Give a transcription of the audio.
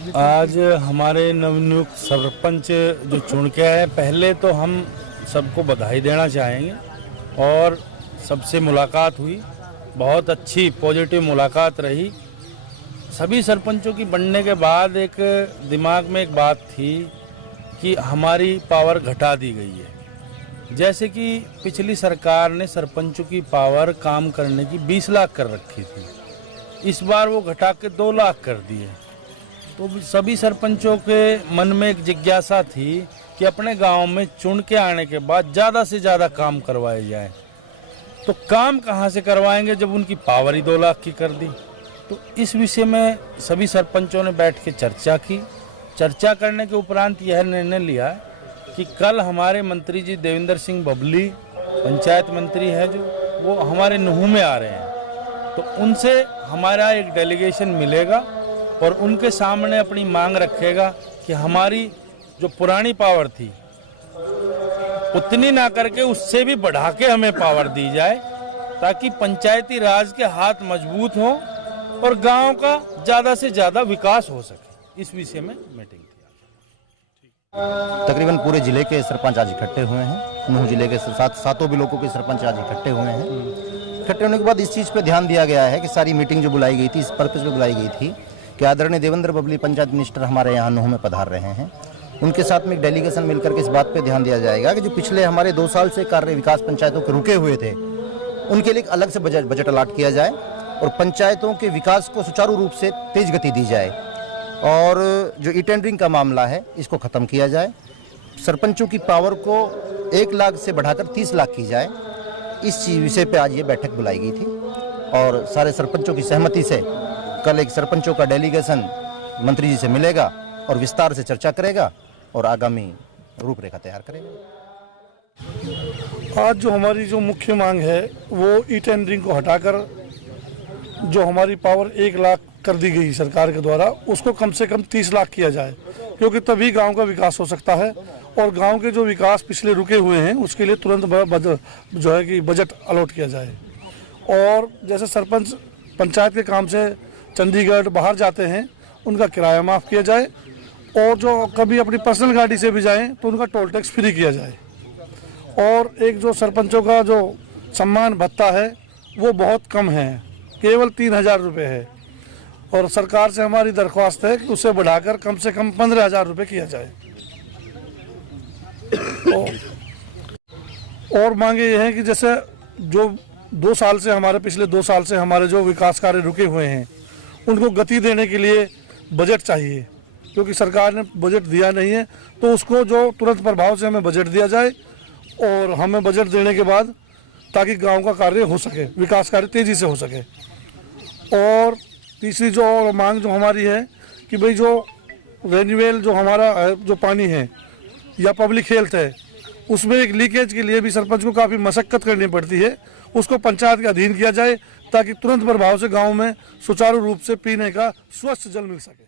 आज हमारे नवनियुक्त सरपंच जो चुन के आए, पहले तो हम सबको बधाई देना चाहेंगे और सबसे मुलाकात हुई, बहुत अच्छी पॉजिटिव मुलाकात रही। सभी सरपंचों की बनने के बाद एक दिमाग में एक बात थी कि हमारी पावर घटा दी गई है। जैसे कि पिछली सरकार ने सरपंचों की पावर काम करने की 20 लाख कर रखी थी, इस बार वो घटा के 2 लाख कर दी है। तो सभी सरपंचों के मन में एक जिज्ञासा थी कि अपने गांव में चुन के आने के बाद ज़्यादा से ज़्यादा काम करवाए जाएं। तो काम कहाँ से करवाएंगे जब उनकी पावर ही 2 लाख की कर दी। तो इस विषय में सभी सरपंचों ने बैठ के चर्चा की। चर्चा करने के उपरांत यह निर्णय लिया कि कल हमारे मंत्री जी देवेंद्र सिंह बबली, पंचायत मंत्री है जो, वो हमारे नुहू में आ रहे हैं। तो उनसे हमारा एक डेलीगेशन मिलेगा और उनके सामने अपनी मांग रखेगा कि हमारी जो पुरानी पावर थी उतनी ना करके उससे भी बढ़ा के हमें पावर दी जाए, ताकि पंचायती राज के हाथ मजबूत हों और गांव का ज़्यादा से ज़्यादा विकास हो सके। इस विषय में मीटिंग थी। तकरीबन पूरे जिले के सरपंच आज इकट्ठे हुए हैं। नुहू जिले के सातों ब्लॉकों के सरपंच आज इकट्ठे हुए हैं। इकट्ठे होने के बाद इस चीज़ पे ध्यान दिया गया है कि सारी मीटिंग जो बुलाई गई थी, इस पर्पज पे बुलाई गई थी कि आदरणीय देवेंद्र बबली पंचायत मिनिस्टर हमारे यहाँ नुहू में पधार रहे हैं। उनके साथ में एक डेलीगेशन मिलकर के इस बात पे ध्यान दिया जाएगा कि जो पिछले हमारे 2 साल से कार्य विकास पंचायतों के रुके हुए थे, उनके लिए एक अलग से बजट अलॉट किया जाए और पंचायतों के विकास को सुचारू रूप से तेज गति दी जाए और जो ई टेंडरिंग का मामला है इसको ख़त्म किया जाए। सरपंचों की पावर को 1 लाख से बढ़ाकर 30 लाख की जाए। इस विषय पे आज ये बैठक बुलाई गई थी और सारे सरपंचों की सहमति से कल एक सरपंचों का डेलीगेशन मंत्री जी से मिलेगा और विस्तार से चर्चा करेगा और आगामी रूपरेखा तैयार करेगा। आज जो हमारी जो मुख्य मांग है वो ई टेंडरिंग को हटाकर जो हमारी पावर 1 लाख कर दी गई सरकार के द्वारा, उसको कम से कम 30 लाख किया जाए, क्योंकि तभी गांव का विकास हो सकता है। और गांव के जो विकास पिछले रुके हुए हैं उसके लिए तुरंत जो है कि बजट अलॉट किया जाए। और जैसे सरपंच पंचायत के काम से चंडीगढ़ बाहर जाते हैं, उनका किराया माफ़ किया जाए और जो कभी अपनी पर्सनल गाड़ी से भी जाएं तो उनका टोल टैक्स फ्री किया जाए। और एक जो सरपंचों का जो सम्मान भत्ता है वो बहुत कम है, केवल 3000 रुपये है और सरकार से हमारी दरख्वास्त है कि उसे बढ़ाकर कम से कम 15,000 रुपये किया जाए। और मांगे ये हैं कि जैसे जो 2 साल से हमारे पिछले 2 साल से हमारे जो विकास कार्य रुके हुए हैं उनको गति देने के लिए बजट चाहिए, क्योंकि सरकार ने बजट दिया नहीं है। तो उसको जो तुरंत प्रभाव से हमें बजट दिया जाए और हमें बजट देने के बाद ताकि गांव का कार्य हो सके, विकास कार्य तेज़ी से हो सके। और तीसरी जो और मांग जो हमारी है कि भाई जो रेन्यूएल जो हमारा जो पानी है या पब्लिक हेल्थ है, उसमें एक लीकेज के लिए भी सरपंच को काफ़ी मशक्क़त करनी पड़ती है, उसको पंचायत के अधीन किया जाए ताकि तुरंत प्रभाव से गांव में सुचारू रूप से पीने का स्वच्छ जल मिल सके।